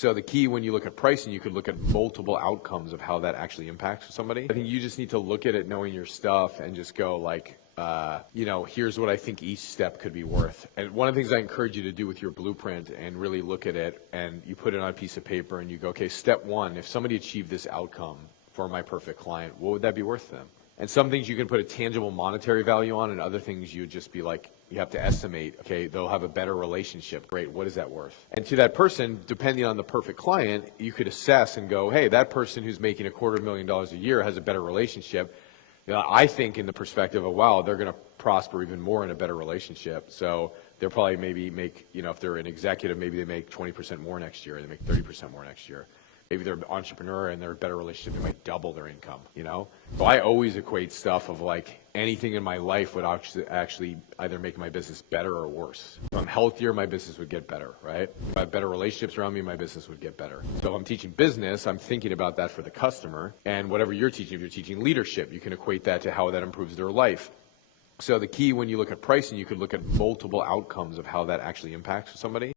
So the key when you look at pricing, you could look at multiple outcomes of how that actually impacts somebody. I think you just need to look at it knowing your stuff and just go like, here's what I think each step could be worth. And one of the things I encourage you to do with your blueprint and really look at it and you put it on a piece of paper and you go, okay, step one, if somebody achieved this outcome for my perfect client, what would that be worth to them? And some things you can put a tangible monetary value on, and other things you would just be like, you have to estimate, okay, they'll have a better relationship. Great, what is that worth? And to that person, depending on the perfect client, you could assess and go, hey, that person who's making $250,000 a year has a better relationship. I think in the perspective of, wow, they're going to prosper even more in a better relationship. So they'll probably maybe make, if they're an executive, maybe they make 20% more next year, they make 30% more next year. Maybe they're an entrepreneur and they're a better relationship, they might double their income, So I always equate stuff of like anything in my life would actually either make my business better or worse. If I'm healthier, my business would get better, right? If I have better relationships around me, my business would get better. So if I'm teaching business, I'm thinking about that for the customer. And whatever you're teaching, if you're teaching leadership, you can equate that to how that improves their life. So the key when you look at pricing, you could look at multiple outcomes of how that actually impacts somebody.